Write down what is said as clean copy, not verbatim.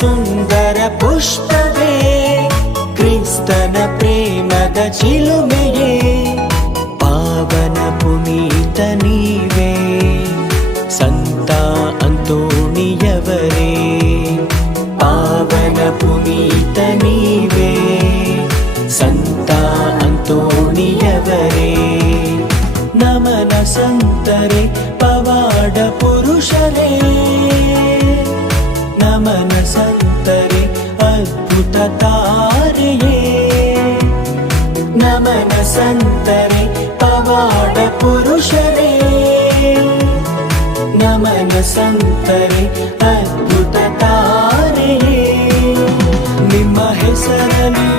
ಸುಂದರ ಪುಷ್ಪವೇ, ಕ್ರಿಸ್ತನ ಪ್ರೇಮದ ಚಿಲುಮೆಯೇ, ಪಾವನ ಪುನೀತ ನೀವೇ, ಸಂತ ಅಂತೋಣಿಯವರೇ, ಪಾವನ ಪುನೀತ ನೀವೇ, ಸಂತ ಅಂತೋಣಿಯವರೇ. ನಮನ ಸಂತರೇ ಪವಾಡ ಪುರುಷರೇ, ನಮನ ಸಂತರೇ ಅದ್ಭುತ ತಾರೆಯೇ, ನಮನ ಸಂತರೇ ಪವಾಡ ಪುರುಷರೇ, ನಮನ ಸಂತರೇ ಅದ್ಭುತ ತಾರೆಯೇ. ನಿಮ್ಮ ಹೆಸರನ್ನು